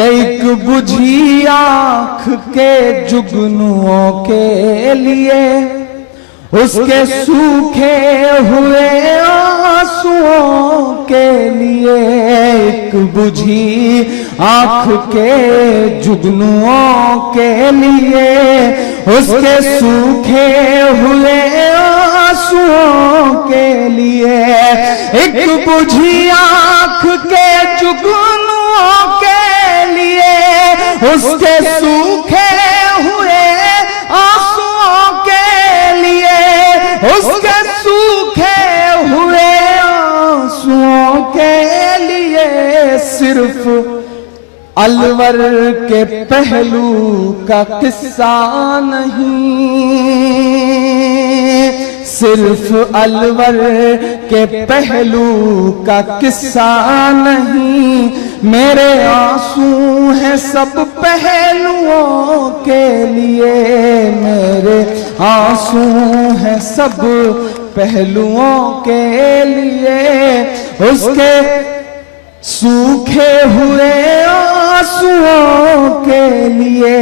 एक बुझी आंख के जुगनुओं के लिए, उसके सूखे हुए आंसुओं के लिए। एक बुझी आंख के जुगनुओं के लिए, उसके सूखे हुए आंसुओं के लिए। एक बुझी आंख के जुगनुओं के लिए, उसके सूखे हुए आंसुओं के लिए, उसके सूखे हुए आंसुओं के लिए। सिर्फ अलवर के पहलू का किस्सा नहीं, सिर्फ अलवर के पहलू का किस्सा नहीं, मेरे आंसू हैं सब पहलुओं के लिए। मेरे आंसू हैं सब पहलुओं के लिए, उसके सूखे हुए आंसुओं के लिए।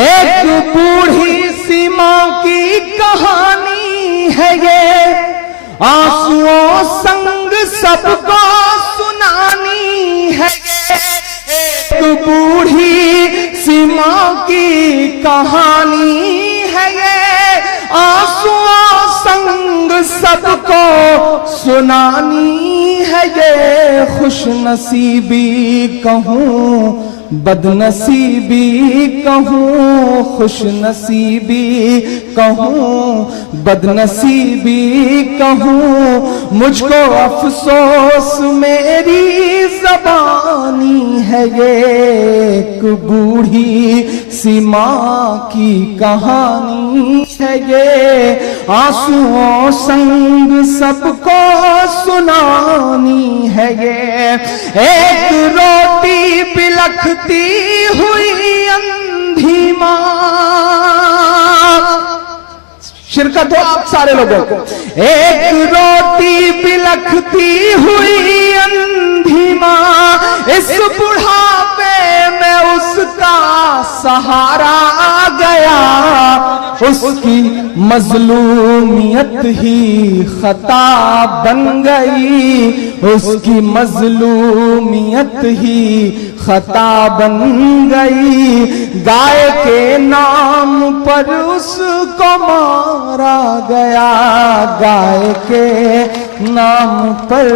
एक बूढ़ी सी मां की कहानी है ये, आंसुओं संग सबको सुनानी है ये। एक बूढ़ी सी मां की कहानी है ये, आंसुओं संग सबको सुनानी है ये। खुश नसीबी कहूँ बदनसीबी कहूँ, खुश नसीबी कहूँ बदनसीबी कहूँ, मुझको अफसोस मेरी ज़बानी है ये। एक बूढ़ी सी माँ की कहानी है ये, आंसुओं संग सबको सुनानी है ये। एक रोटी बिलखती हुई अंधी माँ, शिरकत हो आप सारे लोगों को। एक रोटी बिलखती हुई अंधी माँ, इस बुढ़ापे में उसका सहारा गया। उसकी मजलूमियत ही खता बन गई, उसकी मजलूमियत ही खता बन गई। गाय के नाम पर उसको मारा गया, गाय के नाम पर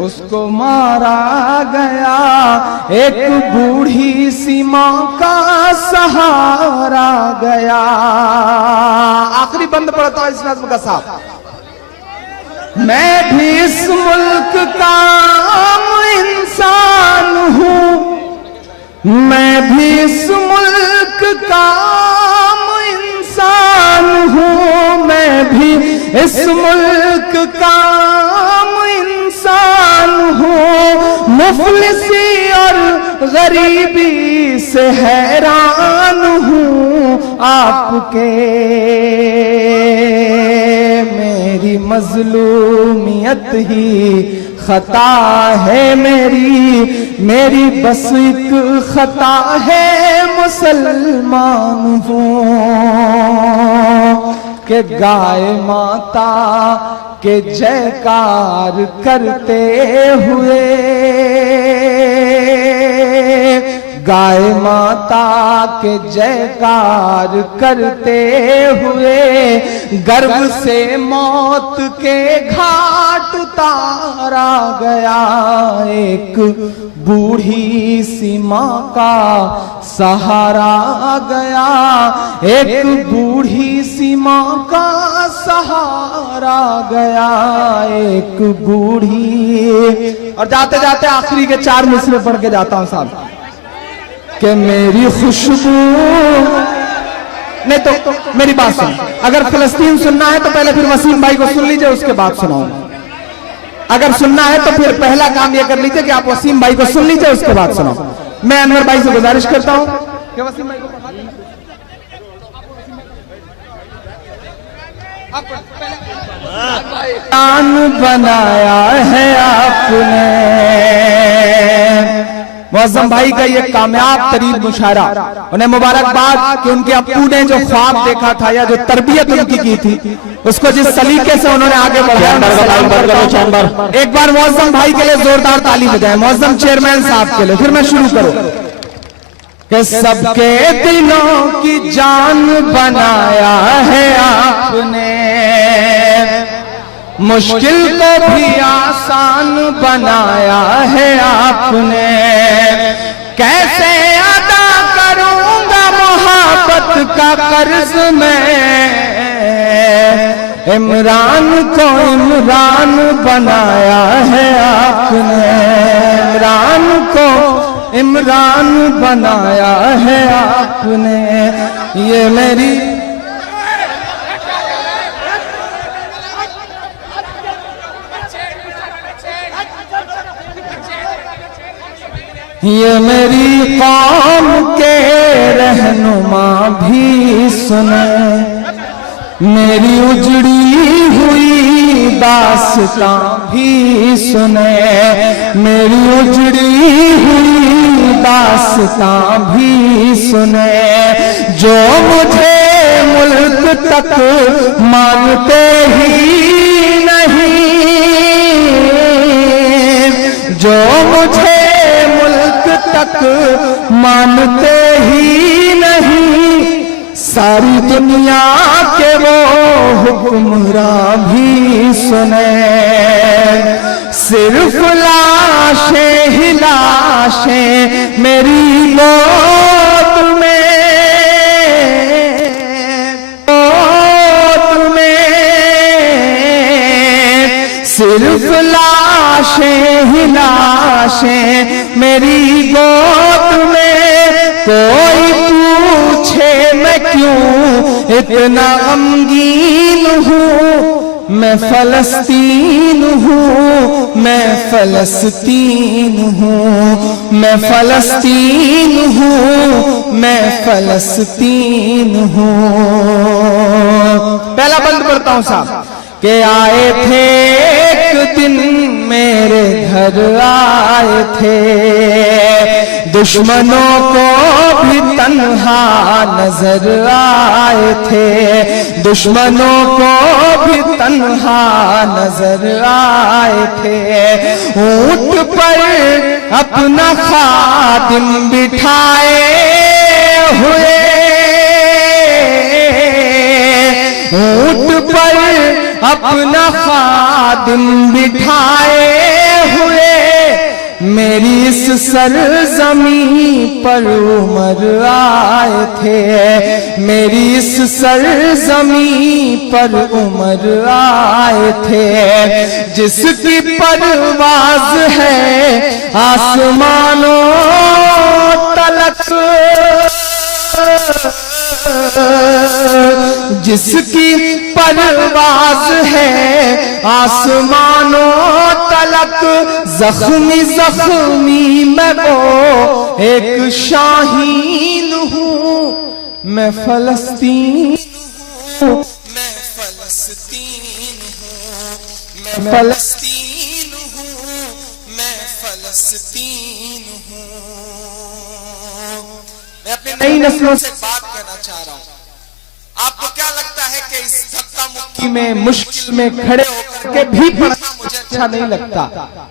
उसको मारा गया। एक बूढ़ी सी मां का सहारा गया। आखिरी बंद पढ़ता हूं इस नज़्म का साथ। मैं भी इस मुल्क का इंसान हूँ, मैं भी इस मुल्क का इंसान हूँ, मैं भी इस मुल्क का इंसान हूँ। मुफलिसी और गरीबी से हैरान हूँ आपके, मेरी मजलूमियत ही खता है मेरी, मेरी बस एक खता है मुसलमान हूँ कि गाय माता के जयकार करते हुए, गाय माता के जयकार करते हुए गर्व से मौत के घाट उतारा गया। एक बूढ़ी सी माँ का सहारा गया, एक बूढ़ी सी माँ का सहारा गया। एक बूढ़ी, और जाते जाते आखिरी के 4 मिसरे पढ़ के जाता हूं साहब, कि मेरी खुशबू, नहीं तो मेरी बात सुन, अगर फिलिस्तीन सुनना है तो पहले फिर वसीम भाई को सुन लीजिए, उसके बाद सुनाओ। अगर सुनना है तो फिर पहला काम ये कर लीजिए कि आप वसीम भाई को सुन लीजिए, उसके बाद सुनाओ। मैं अनवर भाई से गुजारिश करता हूं कि वसीम भाई को बनाया है आपने, मुअज्जम भाई का ये कामयाब तरीन मुशायरा, उन्हें मुबारकबाद कि उनके अप्पू ने जो ख्वाब देखा था या जो तरबियत उनकी की थी उसको जिस सलीके से उन्होंने आगे बढ़ाया। एक बार मुअज्जम भाई के लिए जोरदार ताली बजाएं, मुअज्जम चेयरमैन साहब के लिए, फिर मैं शुरू करूं। कि सबके दिलों की जान बनाया है आपने, मुश्किल को भी आसान बनाया है आपने, कैसे अदा करूंगा मोहब्बत का कर्ज मैं, इमरान को इमरान बनाया है आपने, इमरान को इमरान बनाया है आपने। ये मेरी कौम के रहनुमा भी सुने, मेरी उजड़ी हुई दास्तां भी सुने, मेरी उजड़ी हुई दास्तां भी सुने, जो मुझे मुल्क तक मानते ही नहीं, जो मुझे मुल्क तक मानते ही नहीं, सारी दुनिया के वो हुक्मरां भी सुने, सिर्फ लाशें ही लाशें मेरी गोद में, सिर्फ लाशें ही लाशें मेरी गोद में, कोई पूछे मैं क्यों इतना गमगीन हूँ, मैं फलस्तीन हूँ, मैं फलस्तीन हूँ, मैं फलस्तीन हूँ, मैं फलस्तीन हूँ। पहला बंद करता हूँ साहब के आए थे एक दिन मेरे घर आए थे, दुश्मनों को भी तन्हा नजर आए थे, दुश्मनों को भी तन्हा नजर आए थे, ऊंट पर अपना खादिम बिठाए हुए, ऊंट पर अपना खादिम बिठाए हुए, मेरी इस सरजमी पर उमर आए थे, मेरी इस सरजमी पर उमर आए थे, जिसकी परवाज है आसमानों तलक, जिसकी परवाज है आसमानों तलक, जख्मी जख्मी मैं वो एक शाहीन हूँ, मैं फलस्तीन हूँ, मैं फलस्तीन हूँ, मैं फलस्तीन हूँ, मैं फलस्तीन हूँ। मैं अपनी नई नस्लों से बात करना चाह रहा हूँ। आपको क्या लगता है कि इस धक्का मुक्की में मुश्किल में खड़े होकर के भी पढ़ना मुझे अच्छा नहीं लगता?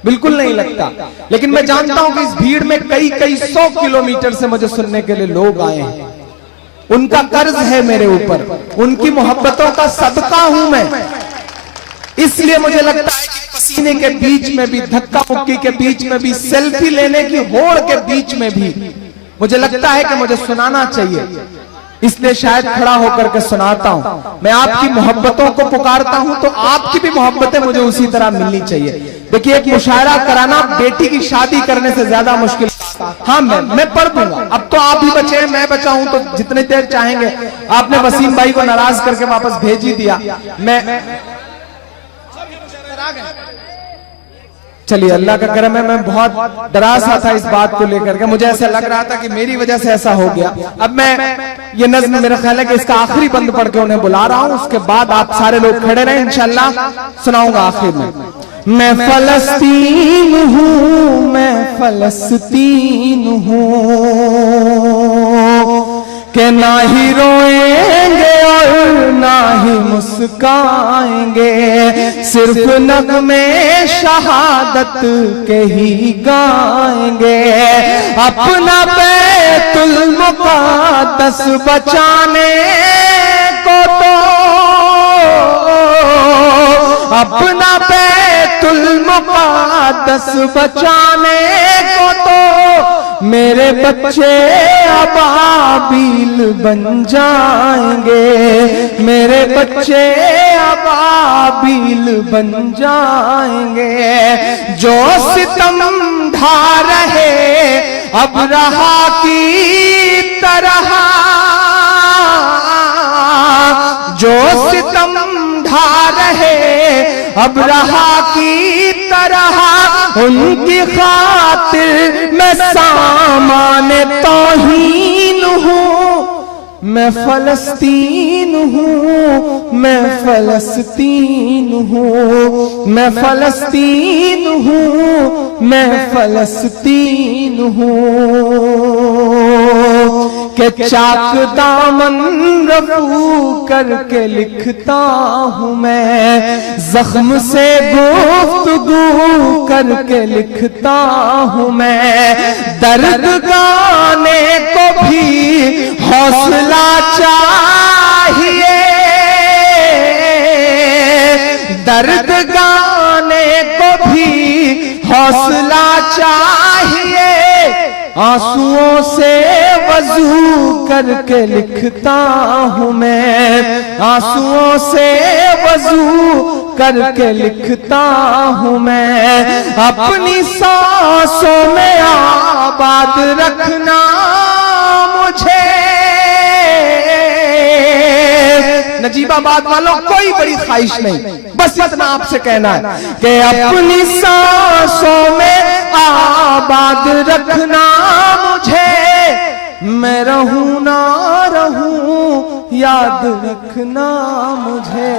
बिल्कुल नहीं लगता। लेकिन मैं जानता हूं कि इस भीड़ में कई 100 किलोमीटर से मुझे सुनने के लिए लोग आए हैं। उनका कर्ज है मेरे ऊपर, उनकी मोहब्बतों का सदका हूं मैं। इसलिए मुझे लगता है कि पसीने के बीच में भी, धक्का मुक्की के बीच में भी, सेल्फी लेने की होड़ के बीच में भी मुझे लगता है कि मुझे सुनाना चाहिए। इसलिए शायद खड़ा होकर के सुनाता हूं। मैं आपकी मोहब्बतों को पुकारता हूं तो आपकी भी मोहब्बतें मुझे उसी तरह मिलनी चाहिए। देखिए, एक मुशायरा कराना बेटी की शादी करने से ज्यादा मुश्किल। हाँ, मैं पढ़ दूंगा। अब तो आप ही बचे हैं, मैं बचा हूं, तो जितनी देर चाहेंगे। आपने वसीम भाई को नाराज करके वापस भेज ही दिया। मैं चलिए, अल्लाह का करम है। मैं बहुत डरा सा था इस बात को लेकर के। मुझे ऐसा लग रहा था कि मेरी वजह से ऐसा हो गया। अब मैं ये नज़्म, मेरा ख्याल है कि इसका आखिरी बंद पढ़ के उन्हें बुला रहा हूं। उसके बाद आप सारे लोग खड़े रहे, इंशाल्लाह सुनाऊंगा आखिर में। मैं फलस्तीन हूँ, मैं फलस्तीन हूँ कि ना ही रोएंगे और ना ही मुस्काएंगे, सिर्फ नगमे शहादत के ही गाएंगे। अपना बैतुल मुक़द्दस बचाने को तो, अपना बैतुल मुक़द्दस बचाने को तो मेरे बच्चे अबाबील बन जाएंगे, मेरे बच्चे अबाबील बन जाएंगे। जो सितम ढा रहे अब रहा की तरह, जो सितम ढा रहे अब रहा की तरह, उनकी खातिर मैं सामाने तौहीन हूँ। मैं फलस्तीन हूँ, मैं फलस्तीन हूँ, मैं फलस्तीन हूँ, मैं फलस्तीन हूँ कि चाक दामन रफू करके लिखता हूँ मैं, जख्म से गुफ्तगू करके लिखता हूँ मैं। दर्द गाने को भी हौसला चाहिए, दर्द गाने को भी हौसला चाहिए। आंसुओं से वजू करके लिखता हूँ मैं, आंसुओं से वजू करके लिखता हूँ मैं। अपनी सांसों में आबाद रखना मुझे। नजीबाबाद वालों कोई बड़ी ख्वाहिश नहीं, बस इतना आपसे कहना है कि अपनी सांसों में आबाद रखना मुझे। मैं रहूं ना रहूं याद रखना मुझे,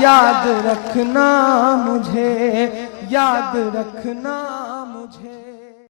याद रखना मुझे, याद रखना मुझे।